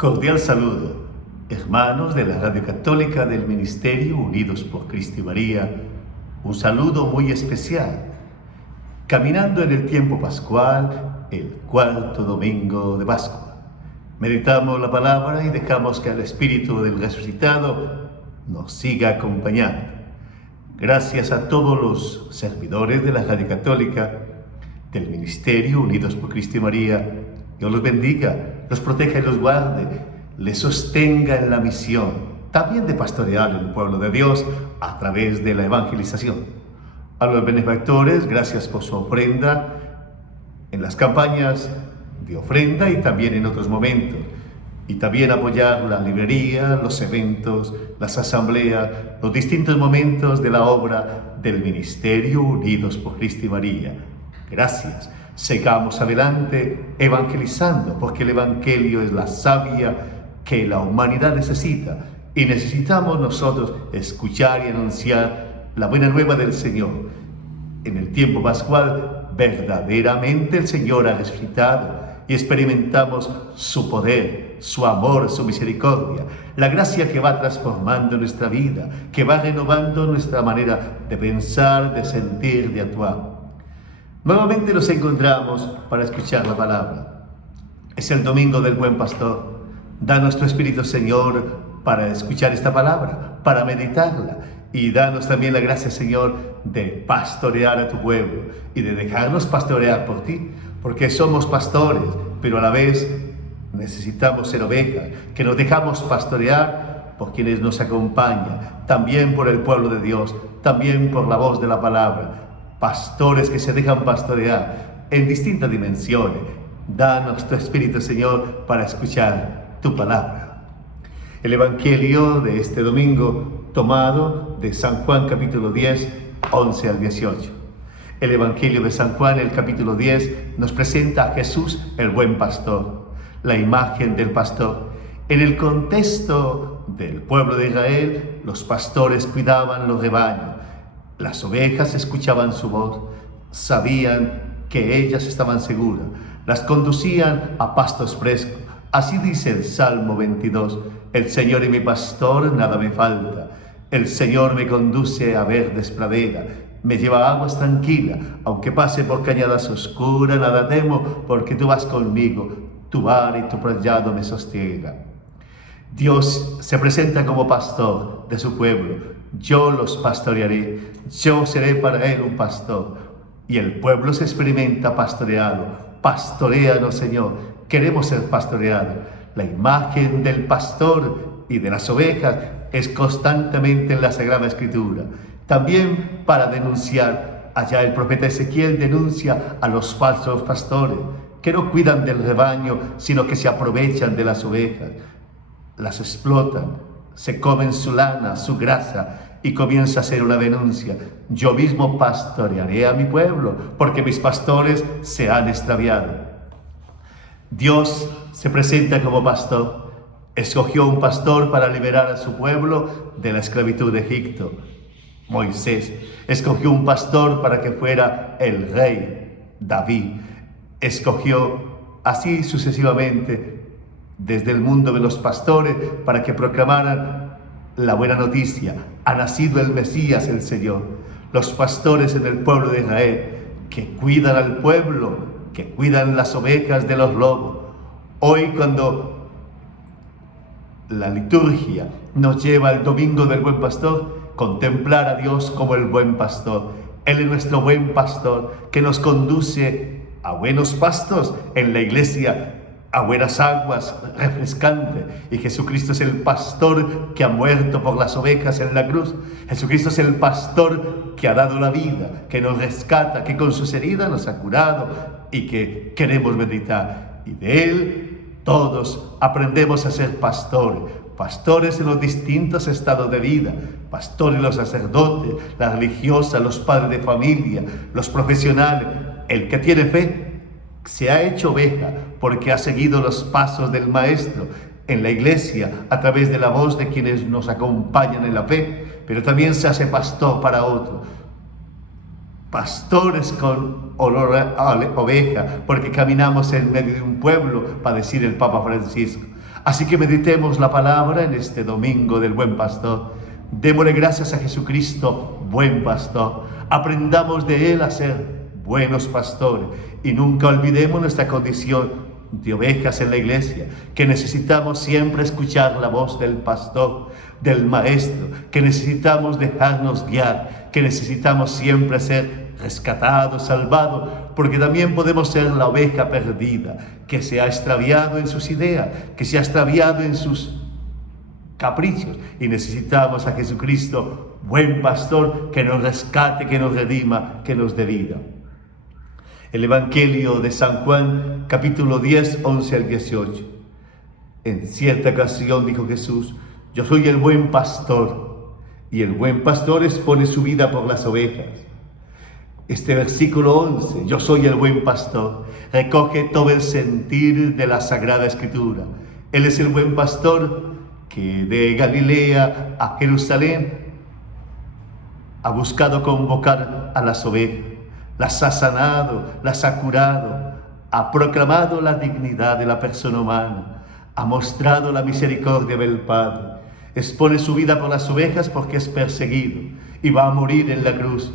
Cordial saludo, hermanos de la Radio Católica del Ministerio Unidos por Cristo y María. Un saludo muy especial. Caminando en el tiempo pascual, el cuarto domingo de Pascua. Meditamos la palabra y dejamos que el Espíritu del Resucitado nos siga acompañando. Gracias a todos los servidores de la Radio Católica del Ministerio Unidos por Cristo y María. Dios los bendiga, los proteja y los guarde, les sostenga en la misión, también de pastorear el pueblo de Dios a través de la evangelización. A los benefactores, gracias por su ofrenda en las campañas de ofrenda y también en otros momentos. Y también apoyar la librería, los eventos, las asambleas, los distintos momentos de la obra del Ministerio Unidos por Cristo y María. Gracias. Sigamos adelante evangelizando, porque el Evangelio es la savia que la humanidad necesita y necesitamos nosotros escuchar y anunciar la buena nueva del Señor. En el tiempo pascual, verdaderamente el Señor ha resucitado y experimentamos su poder, su amor, su misericordia, la gracia que va transformando nuestra vida, que va renovando nuestra manera de pensar, de sentir, de actuar. Nuevamente nos encontramos para escuchar la palabra. Es el domingo del Buen Pastor. Danos tu Espíritu, Señor, para escuchar esta palabra, para meditarla. Y danos también la gracia, Señor, de pastorear a tu pueblo y de dejarnos pastorear por ti, porque somos pastores, pero a la vez necesitamos ser ovejas, que nos dejamos pastorear por quienes nos acompañan, también por el pueblo de Dios, también por la voz de la palabra. Pastores que se dejan pastorear en distintas dimensiones. Danos tu Espíritu, Señor, para escuchar tu palabra. El Evangelio de este domingo, tomado de San Juan capítulo 10, 11 al 18. El Evangelio de San Juan, el capítulo 10, nos presenta a Jesús, el buen pastor, la imagen del pastor. En el contexto del pueblo de Israel, los pastores cuidaban los rebaños. Las ovejas escuchaban su voz, sabían que ellas estaban seguras, las conducían a pastos frescos. Así dice el Salmo 22, el Señor es mi pastor, nada me falta. El Señor me conduce a verdes praderas, me lleva a aguas tranquilas, aunque pase por cañadas oscuras, nada temo, porque tú vas conmigo, tu vara y tu cayado me sostienen. Dios se presenta como pastor de su pueblo. Yo los pastorearé, yo seré para él un pastor. Y el pueblo se experimenta pastoreado. Pastoréanos, Señor, queremos ser pastoreados. La imagen del pastor y de las ovejas es constantemente en la Sagrada Escritura. También para denunciar, allá el profeta Ezequiel denuncia a los falsos pastores, que no cuidan del rebaño, sino que se aprovechan de las ovejas. Las explotan, se comen su lana, su grasa, y comienza a hacer una denuncia. Yo mismo pastorearé a mi pueblo, porque mis pastores se han extraviado. Dios se presenta como pastor. Escogió un pastor para liberar a su pueblo de la esclavitud de Egipto. Moisés escogió un pastor para que fuera el rey David. Escogió así sucesivamente desde el mundo de los pastores para que proclamaran la buena noticia. Ha nacido el Mesías, el Señor. Los pastores en el pueblo de Israel que cuidan al pueblo, que cuidan las ovejas de los lobos. Hoy, cuando la liturgia nos lleva al domingo del Buen Pastor, contemplar a Dios como el buen pastor. Él es nuestro buen pastor que nos conduce a buenos pastos en la iglesia, a buenas aguas refrescantes. Y Jesucristo es el pastor que ha muerto por las ovejas en la cruz. Jesucristo es el pastor que ha dado la vida, que nos rescata, que con sus heridas nos ha curado y que queremos meditar. Y de Él todos aprendemos a ser pastores. Pastores en los distintos estados de vida. Pastores los sacerdotes, las religiosas, los padres de familia, los profesionales. El que tiene fe se ha hecho oveja porque ha seguido los pasos del Maestro en la iglesia a través de la voz de quienes nos acompañan en la fe, pero también se hace pastor para otros. Pastores con olor a oveja, porque caminamos en medio de un pueblo, para decir el Papa Francisco. Así que meditemos la palabra en este domingo del Buen Pastor. Démosle gracias a Jesucristo, buen pastor. Aprendamos de Él a ser buenos pastores y nunca olvidemos nuestra condición de ovejas en la iglesia, que necesitamos siempre escuchar la voz del pastor, del maestro, que necesitamos dejarnos guiar, que necesitamos siempre ser rescatados, salvados, porque también podemos ser la oveja perdida, que se ha extraviado en sus ideas, que se ha extraviado en sus caprichos, y necesitamos a Jesucristo, buen pastor, que nos rescate, que nos redima, que nos dé vida. El Evangelio de San Juan, capítulo 10, 11 al 18. En cierta ocasión dijo Jesús: yo soy el buen pastor, y el buen pastor expone su vida por las ovejas. Este versículo 11, yo soy el buen pastor, recoge todo el sentir de la Sagrada Escritura. Él es el buen pastor que de Galilea a Jerusalén ha buscado convocar a las ovejas, las ha sanado, las ha curado, ha proclamado la dignidad de la persona humana, ha mostrado la misericordia del Padre, expone su vida por las ovejas porque es perseguido y va a morir en la cruz,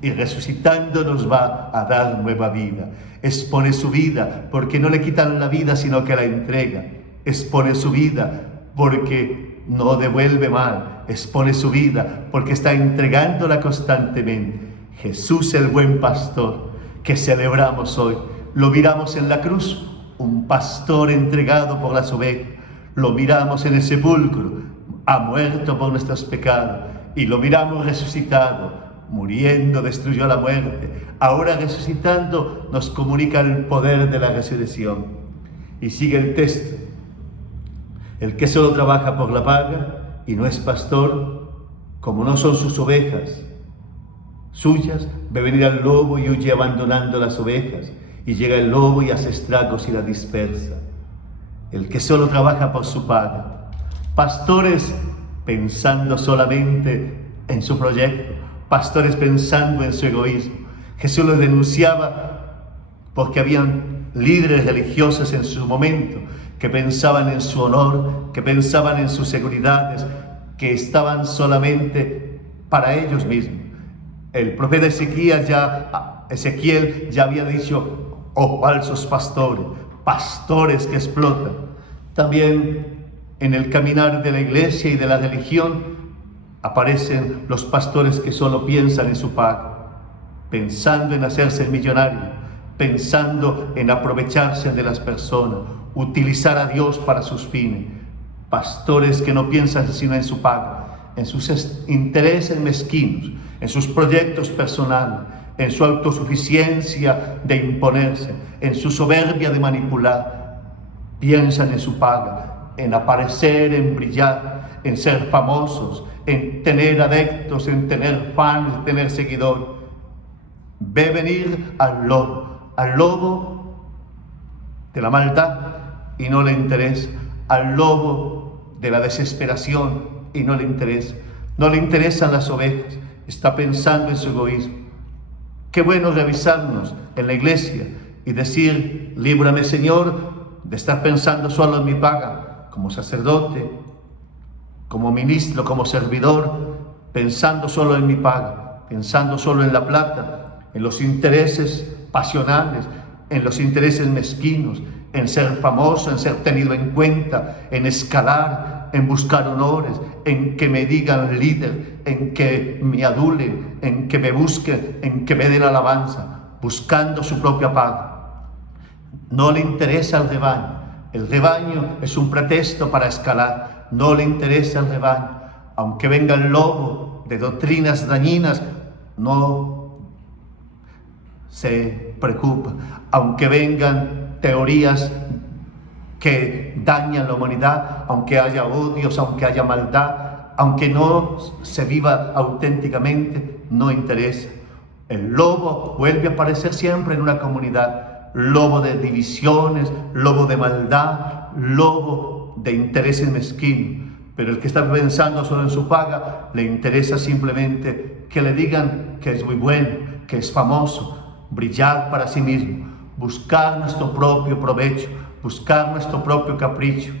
y resucitando nos va a dar nueva vida. Expone su vida porque no le quitan la vida sino que la entrega. Expone su vida porque no devuelve mal. Expone su vida porque está entregándola constantemente. Jesús, el buen pastor que celebramos hoy, lo miramos en la cruz, un pastor entregado por las ovejas. Lo miramos en el sepulcro, ha muerto por nuestros pecados, y lo miramos resucitado, muriendo destruyó la muerte, ahora resucitando nos comunica el poder de la resurrección. Y sigue el texto: el que solo trabaja por la paga y no es pastor, como no son sus ovejas suyas, ve venir al lobo y huye abandonando las ovejas, y llega el lobo y hace estragos y la dispersa. El que solo trabaja por su paga, pastores pensando solamente en su proyecto, pastores pensando en su egoísmo. Jesús los denunciaba porque habían líderes religiosos en su momento que pensaban en su honor, que pensaban en sus seguridades, que estaban solamente para ellos mismos. El profeta Ezequiel ya había dicho: oh falsos pastores, pastores que explotan. También en el caminar de la iglesia y de la religión aparecen los pastores que solo piensan en su paga, pensando en hacerse millonario, pensando en aprovecharse de las personas, utilizar a Dios para sus fines. Pastores que no piensan sino en su paga, en sus intereses mezquinos, en sus proyectos personales, en su autosuficiencia de imponerse, en su soberbia de manipular. Piensan en su paga, en aparecer, en brillar, en ser famosos, en tener adeptos, en tener fans, en tener seguidores. Ve venir al lobo de la maldad y no le interesa, al lobo de la desesperación y no le interesa. No le interesan las ovejas, está pensando en su egoísmo. Qué bueno revisarnos en la iglesia y decir: líbrame, Señor, de estar pensando solo en mi paga, como sacerdote, como ministro, como servidor, pensando solo en mi paga, pensando solo en la plata, en los intereses pasionales, en los intereses mezquinos, en ser famoso, en ser tenido en cuenta, en escalar, en buscar honores, en que me digan líder, en que me adulen, en que me busquen, en que me den alabanza, buscando su propia paga. No le interesa el rebaño. El rebaño es un pretexto para escalar. No le interesa el rebaño. Aunque venga el lobo de doctrinas dañinas, no se preocupa. Aunque vengan teorías que dañan la humanidad, aunque haya odios, aunque haya maldad, aunque no se viva auténticamente, no interesa. El lobo vuelve a aparecer siempre en una comunidad. Lobo de divisiones, lobo de maldad, lobo de intereses mezquinos. Pero el que está pensando solo en su paga, le interesa simplemente que le digan que es muy bueno, que es famoso, brillar para sí mismo, buscar nuestro propio provecho, buscar nuestro propio capricho.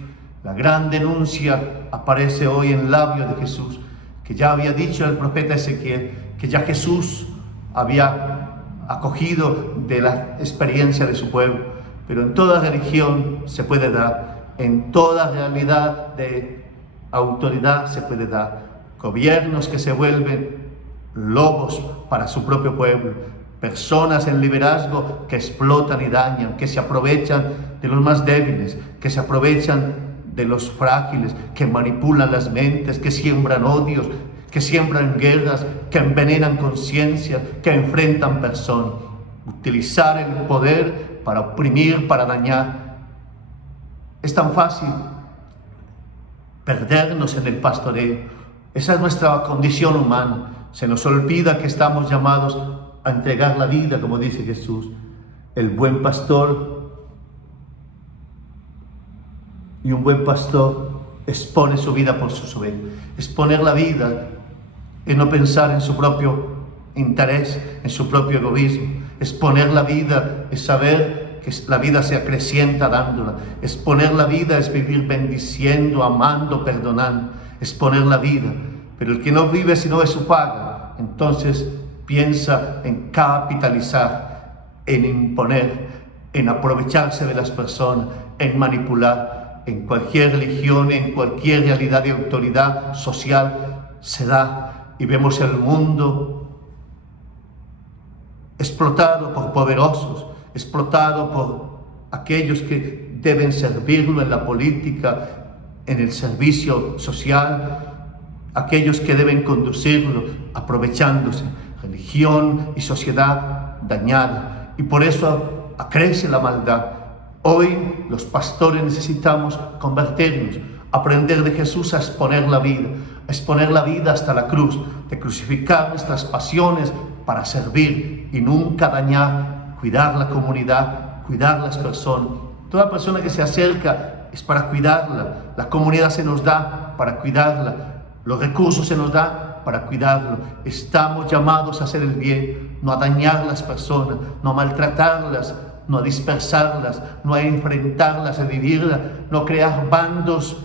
La gran denuncia aparece hoy en labios de Jesús, que ya había dicho el profeta Ezequiel, que ya Jesús había acogido de la experiencia de su pueblo. Pero en toda religión se puede dar, en toda realidad de autoridad se puede dar. Gobiernos que se vuelven lobos para su propio pueblo, personas en liderazgo que explotan y dañan, que se aprovechan de los más débiles, que se aprovechan de los frágiles, que manipulan las mentes, que siembran odios, que siembran guerras, que envenenan conciencias, que enfrentan personas. Utilizar el poder para oprimir, para dañar. Es tan fácil perdernos en el pastoreo. Esa es nuestra condición humana. Se nos olvida que estamos llamados a entregar la vida, como dice Jesús. El buen pastor y un buen pastor expone su vida por sus ovejas. Exponer la vida es no pensar en su propio interés, en su propio egoísmo. Exponer la vida es saber que la vida se acrecienta dándola. Exponer la vida es vivir bendiciendo, amando, perdonando. Exponer la vida. Pero el que no vive sino de su paga, entonces piensa en capitalizar, en imponer, en aprovecharse de las personas, en manipular. En cualquier religión, en cualquier realidad de autoridad social se da, y vemos el mundo explotado por poderosos, explotado por aquellos que deben servirlo en la política, en el servicio social, aquellos que deben conducirlo, aprovechándose. Religión y sociedad dañada, y por eso crece la maldad. Hoy los pastores necesitamos convertirnos, aprender de Jesús a exponer la vida hasta la cruz, de crucificar nuestras pasiones para servir y nunca dañar, cuidar la comunidad, cuidar las personas. Toda persona que se acerca es para cuidarla, la comunidad se nos da para cuidarla, los recursos se nos da para cuidarlo. Estamos llamados a hacer el bien, no a dañar las personas, no a maltratarlas, no a dispersarlas, no a enfrentarlas, a dividirlas, no a crear bandos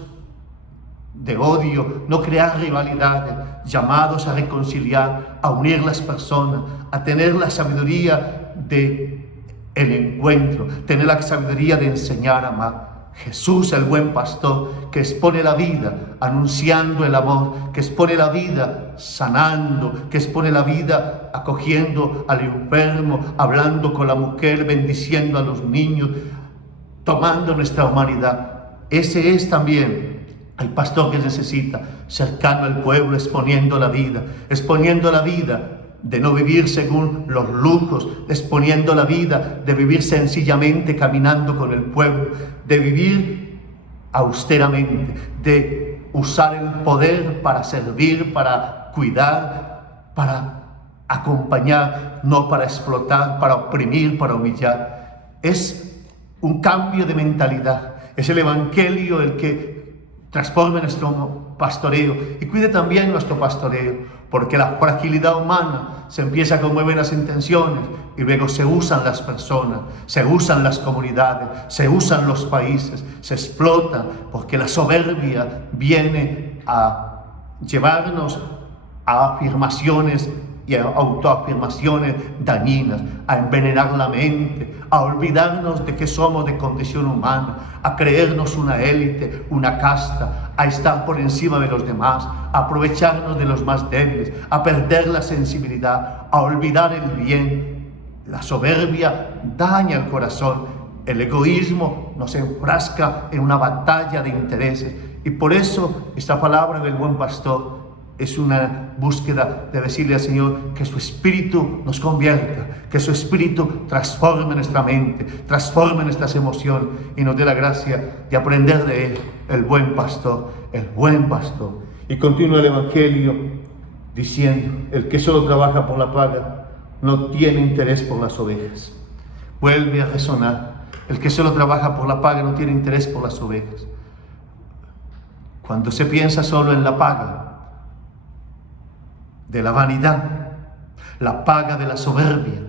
de odio, no crear rivalidades, llamados a reconciliar, a unir las personas, a tener la sabiduría de el encuentro, tener la sabiduría de enseñar a amar. Jesús, el buen pastor, que expone la vida anunciando el amor, que expone la vida sanando, que expone la vida acogiendo al enfermo, hablando con la mujer, bendiciendo a los niños, tomando nuestra humanidad. Ese es también el pastor que necesita, cercano al pueblo, exponiendo la vida de no vivir según los lujos, exponiendo la vida de vivir sencillamente caminando con el pueblo, de vivir austeramente, de usar el poder para servir, para cuidar, para acompañar, no para explotar, para oprimir, para humillar. Es un cambio de mentalidad. Es el Evangelio el que transforme nuestro pastoreo y cuide también nuestro pastoreo, porque la fragilidad humana se empieza con muy buenas intenciones y luego se usan las personas, se usan las comunidades, se usan los países, se explotan, porque la soberbia viene a llevarnos a afirmaciones y a autoafirmaciones dañinas, a envenenar la mente, a olvidarnos de que somos de condición humana, a creernos una élite, una casta, a estar por encima de los demás, a aprovecharnos de los más débiles, a perder la sensibilidad, a olvidar el bien. La soberbia daña el corazón, el egoísmo nos enfrasca en una batalla de intereses, y por eso esta palabra del buen pastor es una búsqueda de decirle al Señor que su Espíritu nos convierta, que su Espíritu transforme nuestra mente, transforme nuestras emociones y nos dé la gracia de aprender de Él, el buen pastor, el buen pastor. Y continúa el Evangelio diciendo: el que solo trabaja por la paga no tiene interés por las ovejas. Vuelve a resonar: el que solo trabaja por la paga no tiene interés por las ovejas. Cuando se piensa solo en la paga de la vanidad, la paga de la soberbia,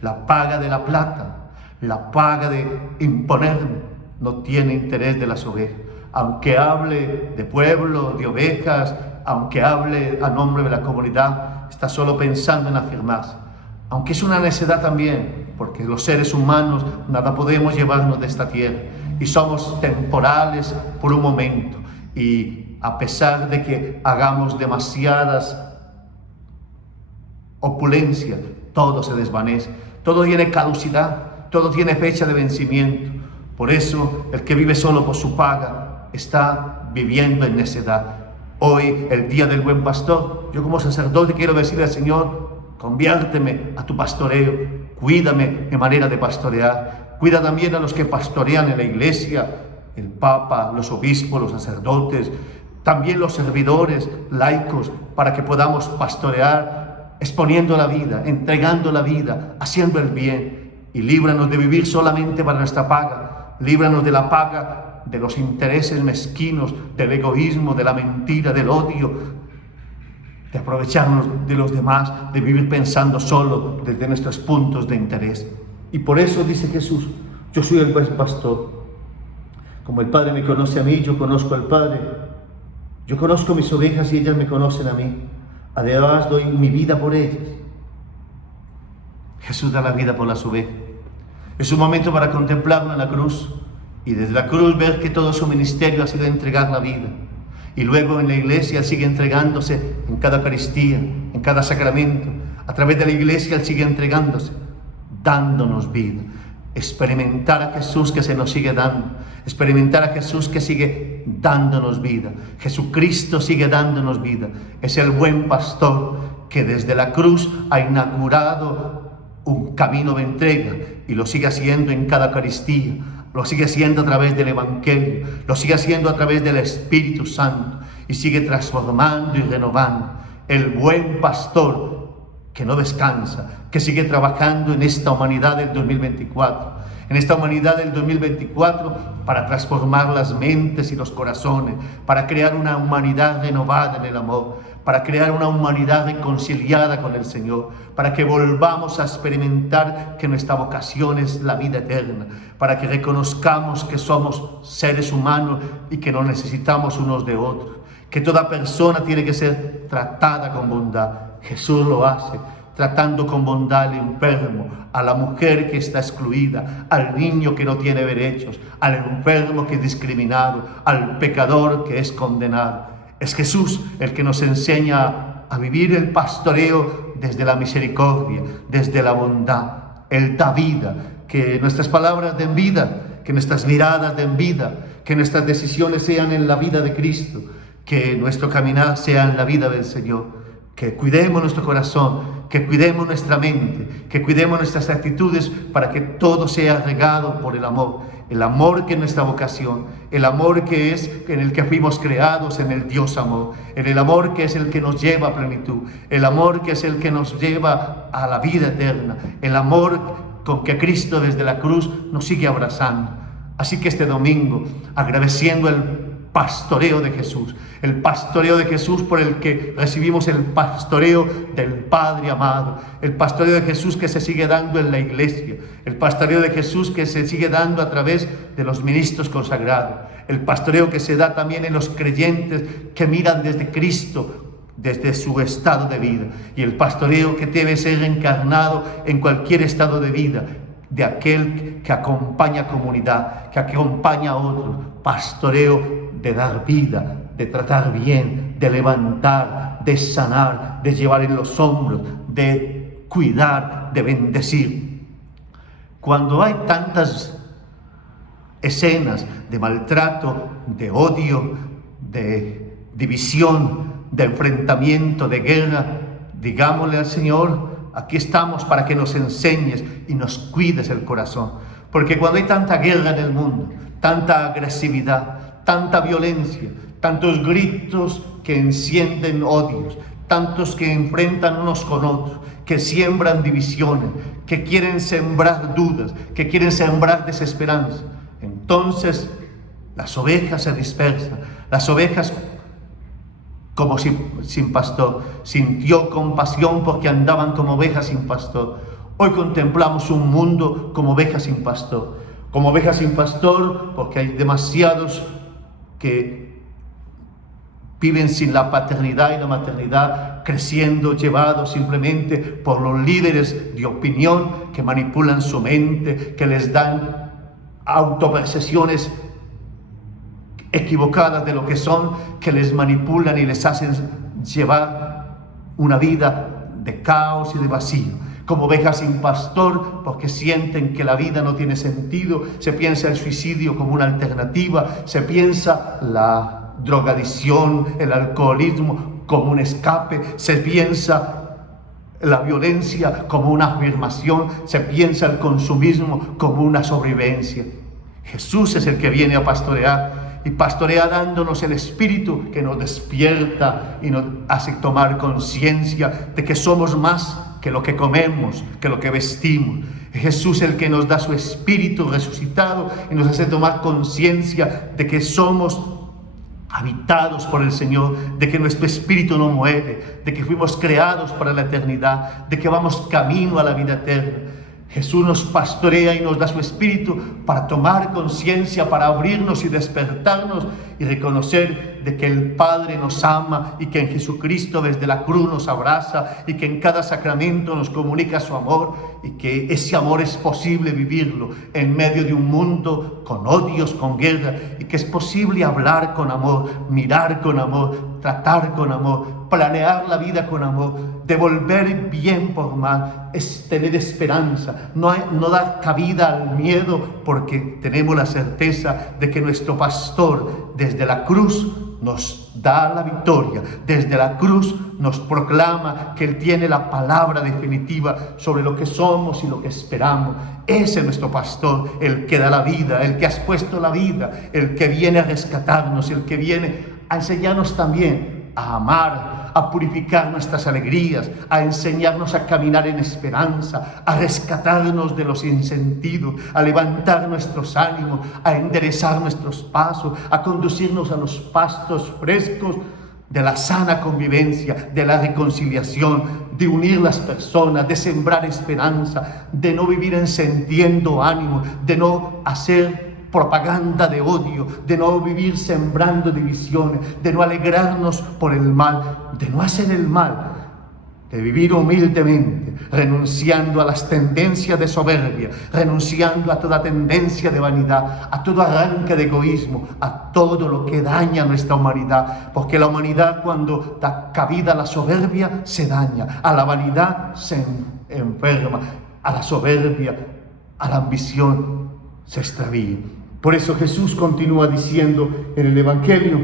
la paga de la plata, la paga de imponerme, no tiene interés de las ovejas. aunque hable de pueblo, de ovejas, aunque hable a nombre de la comunidad, está solo pensando en afirmarse. Aunque es una necedad también, porque los seres humanos nada podemos llevarnos de esta tierra y somos temporales por un momento, y a pesar de que hagamos demasiadas opulencias, todo se desvanece, todo tiene caducidad, todo tiene fecha de vencimiento. Por eso el que vive solo por su paga está viviendo en necedad. Hoy, el día del buen pastor, yo como sacerdote quiero decirle al Señor: conviérteme a tu pastoreo, cuídame de manera de pastorear, cuida también a los que pastorean en la iglesia, el Papa, los obispos, los sacerdotes, también los servidores, laicos, para que podamos pastorear exponiendo la vida, entregando la vida, haciendo el bien, y líbranos de vivir solamente para nuestra paga, líbranos de la paga, de los intereses mezquinos, del egoísmo, de la mentira, del odio, de aprovecharnos de los demás, de vivir pensando solo desde nuestros puntos de interés. Y por eso dice Jesús: yo soy el buen pastor. Como el Padre me conoce a mí, yo conozco al Padre. Yo conozco mis ovejas y ellas me conocen a mí. Además doy mi vida por ellas. Jesús da la vida por las ovejas. Es un momento para contemplarlo en la cruz y desde la cruz ver que todo su ministerio ha sido entregar la vida. Y luego en la iglesia sigue entregándose en cada Eucaristía, en cada sacramento. A través de la iglesia Él sigue entregándose, dándonos vida. Experimentar a Jesús que se nos sigue dando. Experimentar a Jesús que sigue dándonos vida. Jesucristo sigue dándonos vida. Es el buen pastor que desde la cruz ha inaugurado un camino de entrega y lo sigue haciendo en cada Eucaristía. Lo sigue haciendo a través del Evangelio, lo sigue haciendo a través del Espíritu Santo y sigue transformando y renovando. El buen pastor que no descansa, que sigue trabajando en esta humanidad del 2024. En esta humanidad del 2024 para transformar las mentes y los corazones, para crear una humanidad renovada en el amor, para crear una humanidad reconciliada con el Señor, para que volvamos a experimentar que nuestra vocación es la vida eterna, para que reconozcamos que somos seres humanos y que nos necesitamos unos de otros, que toda persona tiene que ser tratada con bondad. Jesús lo hace, tratando con bondad al enfermo, a la mujer que está excluida, al niño que no tiene derechos, al enfermo que es discriminado, al pecador que es condenado. Es Jesús el que nos enseña a vivir el pastoreo desde la misericordia, desde la bondad. Él da vida, que nuestras palabras den vida, que nuestras miradas den vida, que nuestras decisiones sean en la vida de Cristo, que nuestro caminar sea en la vida del Señor. Que cuidemos nuestro corazón, que cuidemos nuestra mente, que cuidemos nuestras actitudes para que todo sea regado por el amor que es nuestra vocación, el amor que es en el que fuimos creados, en el Dios amor, en el amor que es el que nos lleva a plenitud, el amor que es el que nos lleva a la vida eterna, el amor con que Cristo desde la cruz nos sigue abrazando. Así que este domingo, agradeciendo el pastoreo de Jesús, el pastoreo de Jesús por el que recibimos el pastoreo del Padre amado, el pastoreo de Jesús que se sigue dando en la iglesia, el pastoreo de Jesús que se sigue dando a través de los ministros consagrados, el pastoreo que se da también en los creyentes que miran desde Cristo, desde su estado de vida, y el pastoreo que debe ser encarnado en cualquier estado de vida, de aquel que acompaña a comunidad, que acompaña a otros, pastoreo de dar vida, de tratar bien, de levantar, de sanar, de llevar en los hombros, de cuidar, de bendecir. Cuando hay tantas escenas de maltrato, de odio, de división, de enfrentamiento, de guerra, digámosle al Señor: aquí estamos para que nos enseñes y nos cuides el corazón. Porque cuando hay tanta guerra en el mundo, tanta agresividad, tanta violencia, tantos gritos que encienden odios, tantos que enfrentan unos con otros, que siembran divisiones, que quieren sembrar dudas, que quieren sembrar desesperanza, entonces las ovejas se dispersan. Las ovejas, como sin pastor, sintió compasión porque andaban como ovejas sin pastor. Hoy contemplamos un mundo como ovejas sin pastor, como ovejas sin pastor porque hay demasiados que viven sin la paternidad y la maternidad, creciendo, llevados simplemente por los líderes de opinión que manipulan su mente, que les dan autopercepciones equivocadas de lo que son, que les manipulan y les hacen llevar una vida de caos y de vacío. Como ovejas sin pastor, porque sienten que la vida no tiene sentido, se piensa el suicidio como una alternativa, se piensa la drogadicción, el alcoholismo como un escape, se piensa la violencia como una afirmación, se piensa el consumismo como una sobrevivencia. Jesús es el que viene a pastorear, y pastorea dándonos el Espíritu que nos despierta y nos hace tomar conciencia de que somos más que lo que comemos, que lo que vestimos. Jesús es el que nos da su Espíritu resucitado y nos hace tomar conciencia de que somos habitados por el Señor, de que nuestro espíritu no muere, de que fuimos creados para la eternidad, de que vamos camino a la vida eterna. Jesús nos pastorea y nos da su Espíritu para tomar conciencia, para abrirnos y despertarnos y reconocer de que el Padre nos ama y que en Jesucristo desde la cruz nos abraza y que en cada sacramento nos comunica su amor y que ese amor es posible vivirlo en medio de un mundo con odios, con guerra, y que es posible hablar con amor, mirar con amor, tratar con amor, planear la vida con amor, devolver bien por mal, es tener esperanza, no dar cabida al miedo, porque tenemos la certeza de que nuestro pastor desde la cruz nos da la victoria, desde la cruz nos proclama que Él tiene la palabra definitiva sobre lo que somos y lo que esperamos. Ese es nuestro pastor, el que da la vida, el que ha expuesto la vida, el que viene a rescatarnos, el que viene a enseñarnos también a amar, a purificar nuestras alegrías, a enseñarnos a caminar en esperanza, a rescatarnos de los sinsentidos, a levantar nuestros ánimos, a enderezar nuestros pasos, a conducirnos a los pastos frescos de la sana convivencia, de la reconciliación, de unir las personas, de sembrar esperanza, de no vivir encendiendo ánimo, de no hacer propaganda de odio, de no vivir sembrando divisiones, de no alegrarnos por el mal, de no hacer el mal, de vivir humildemente, renunciando a las tendencias de soberbia, renunciando a toda tendencia de vanidad, a todo arranque de egoísmo, a todo lo que daña a nuestra humanidad, porque la humanidad cuando da cabida a la soberbia se daña, a la vanidad se enferma, a la soberbia, a la ambición se extravía. Por eso Jesús continúa diciendo en el Evangelio: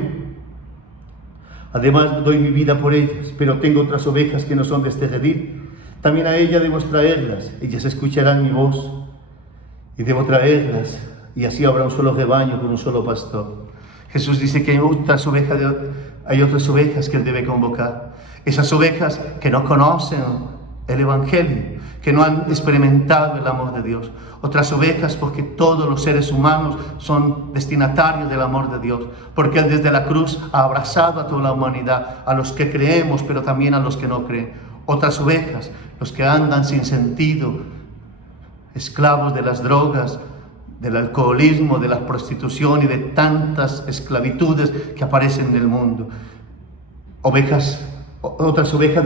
además doy mi vida por ellas, pero tengo otras ovejas que no son de este redil. También a ellas debo traerlas, ellas escucharán mi voz, y debo traerlas, y así habrá un solo rebaño con un solo pastor. Jesús dice que hay otras ovejas que Él debe convocar. Esas ovejas que no conocen el Evangelio, que no han experimentado el amor de Dios. Otras ovejas porque todos los seres humanos son destinatarios del amor de Dios, porque Él desde la cruz ha abrazado a toda la humanidad, a los que creemos, pero también a los que no creen. Otras ovejas, los que andan sin sentido, esclavos de las drogas, del alcoholismo, de la prostitución y de tantas esclavitudes que aparecen en el mundo. Otras ovejas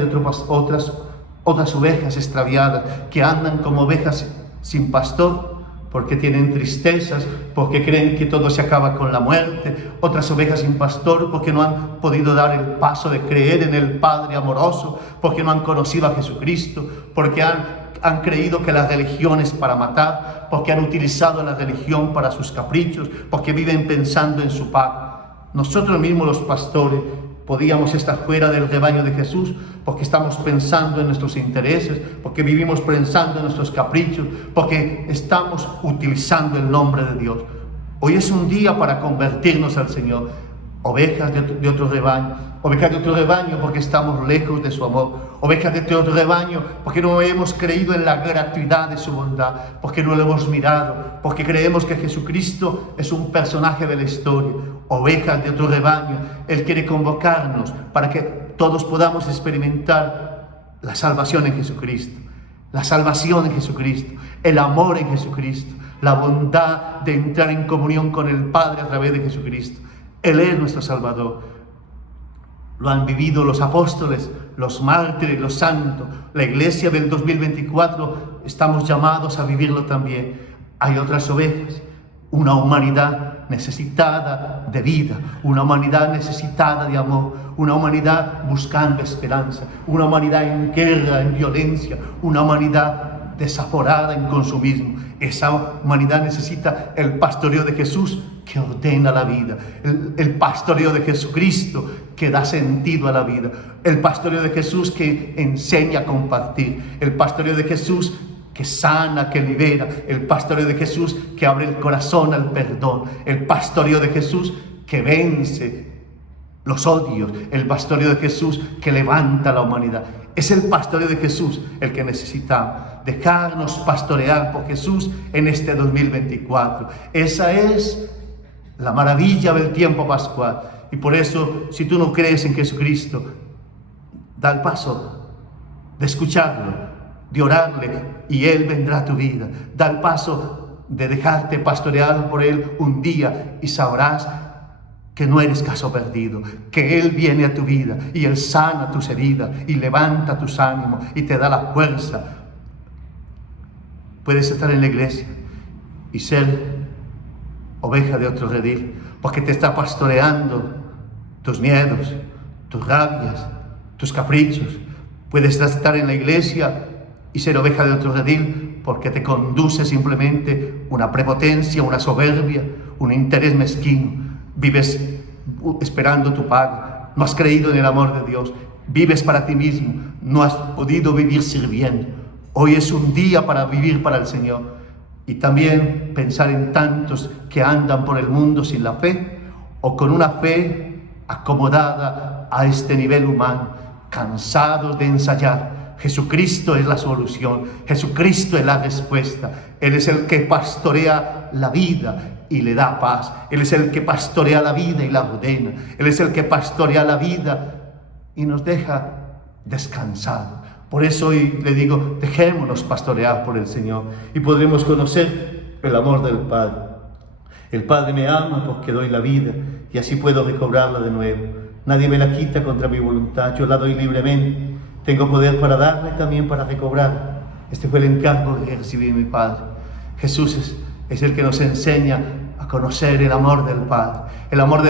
extraviadas que andan como ovejas sin pastor, porque tienen tristezas, porque creen que todo se acaba con la muerte. Otras ovejas sin pastor porque no han podido dar el paso de creer en el Padre amoroso, porque no han conocido a Jesucristo, porque han creído que la religión es para matar, porque han utilizado la religión para sus caprichos, porque viven pensando en su pago. Nosotros mismos los pastores podíamos estar fuera del rebaño de Jesús porque estamos pensando en nuestros intereses, porque vivimos pensando en nuestros caprichos, porque estamos utilizando el nombre de Dios. Hoy es un día para convertirnos al Señor, ovejas de otro rebaño porque estamos lejos de su amor, ovejas de otro rebaño porque no hemos creído en la gratuidad de su bondad, porque no lo hemos mirado, porque creemos que Jesucristo es un personaje de la historia. Ovejas de otro rebaño, Él quiere convocarnos para que todos podamos experimentar la salvación en Jesucristo, la salvación en Jesucristo, el amor en Jesucristo, la bondad de entrar en comunión con el Padre a través de Jesucristo. Él es nuestro Salvador. Lo han vivido los apóstoles, los mártires, los santos. La iglesia del 2024 estamos llamados a vivirlo también. Hay otras ovejas, una humanidad necesitada de vida, una humanidad necesitada de amor, una humanidad buscando esperanza, una humanidad en guerra, en violencia, una humanidad desaforada en consumismo. Esa humanidad necesita el pastoreo de Jesús, que ordena la vida, el pastoreo de Jesucristo que da sentido a la vida, el pastoreo de Jesús que enseña a compartir, el pastoreo de Jesús que sana, que libera, el pastoreo de Jesús que abre el corazón al perdón, el pastoreo de Jesús que vence los odios, el pastoreo de Jesús que levanta a la humanidad. Es el pastoreo de Jesús el que necesitamos, dejarnos pastorear por Jesús en este 2024. Esa es la maravilla del tiempo pascual. Y por eso, si tú no crees en Jesucristo, da el paso de escucharlo, de orarle, y Él vendrá a tu vida. Da el paso de dejarte pastorear por Él un día y sabrás que no eres caso perdido, que Él viene a tu vida y Él sana tus heridas y levanta tus ánimos y te da la fuerza. Puedes estar en la iglesia y ser oveja de otro redil, porque te está pastoreando tus miedos, tus rabias, tus caprichos. Puedes estar en la iglesia y ser oveja de otro redil porque te conduce simplemente una prepotencia, una soberbia, un interés mezquino. Vives esperando tu paga, no has creído en el amor de Dios, vives para ti mismo, no has podido vivir sirviendo. Hoy es un día para vivir para el Señor. Y también pensar en tantos que andan por el mundo sin la fe, o con una fe acomodada a este nivel humano, cansados de ensayar. Jesucristo es la solución, Jesucristo es la respuesta. Él es el que pastorea la vida y le da paz. Él es el que pastorea la vida y la ordena. Él es el que pastorea la vida y nos deja descansados. Por eso hoy le digo, dejémonos pastorear por el Señor y podremos conocer el amor del Padre. El Padre me ama porque doy la vida y así puedo recobrarla de nuevo. Nadie me la quita contra mi voluntad, yo la doy libremente. Tengo poder para darla y también para recobrarla. Este fue el encargo que recibí de mi Padre. Jesús es el que nos enseña a conocer el amor del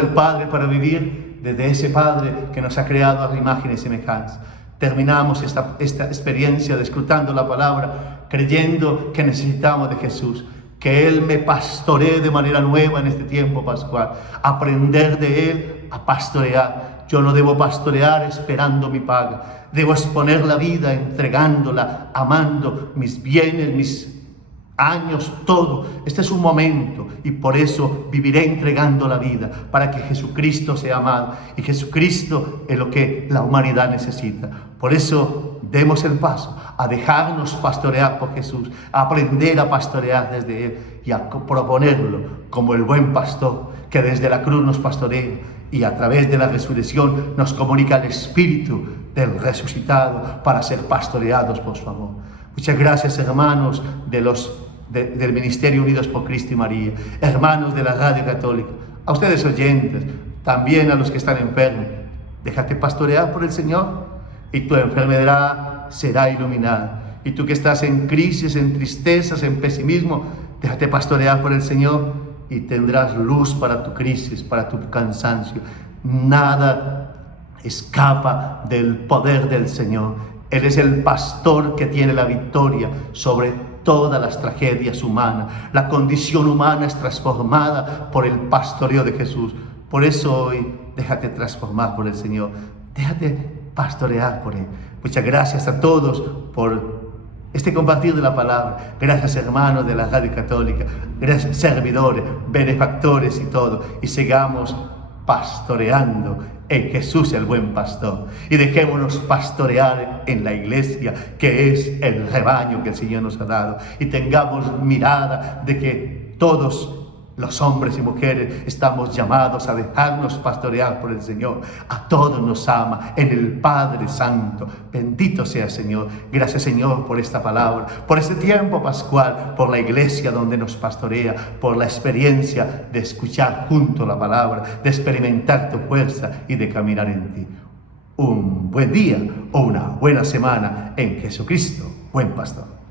Padre para vivir desde ese Padre que nos ha creado a su imagen y semejanza. Terminamos esta experiencia de escrutando la palabra, creyendo que necesitamos de Jesús, que Él me pastoree de manera nueva en este tiempo pascual, aprender de Él a pastorear. Yo no debo pastorear esperando mi paga, debo exponer la vida entregándola, amando mis bienes, mis años, todo. Este es un momento y por eso viviré entregando la vida para que Jesucristo sea amado, y Jesucristo es lo que la humanidad necesita. Por eso demos el paso a dejarnos pastorear por Jesús, a aprender a pastorear desde Él y a proponerlo como el buen pastor que desde la cruz nos pastorea y a través de la resurrección nos comunica el Espíritu del resucitado para ser pastoreados por su amor. Muchas gracias, hermanos del Ministerio Unidos por Cristo y María, hermanos de la Radio Católica, a ustedes oyentes, también a los que están enfermos. Déjate pastorear por el Señor y tu enfermedad será iluminada. Y tú que estás en crisis, en tristezas, en pesimismo, déjate pastorear por el Señor y tendrás luz para tu crisis, para tu cansancio. Nada escapa del poder del Señor. Él es el pastor que tiene la victoria sobre todas las tragedias humanas. La condición humana es transformada por el pastoreo de Jesús. Por eso hoy déjate transformar por el Señor. Déjate pastorear por Él. Muchas gracias a todos por este compartir de la palabra. Gracias, hermanos de la Radio Católica. Gracias, servidores, benefactores y todo. Y sigamos pastoreando en Jesús el buen pastor, y dejémonos pastorear en la iglesia que es el rebaño que el Señor nos ha dado, y tengamos mirada de que todos Los hombres y mujeres estamos llamados a dejarnos pastorear por el Señor. A todos nos ama en el Padre Santo. Bendito sea Señor. Gracias Señor por esta palabra, por este tiempo pascual, por la iglesia donde nos pastorea, por la experiencia de escuchar junto la palabra, de experimentar tu fuerza y de caminar en ti. Un buen día o una buena semana en Jesucristo, buen pastor.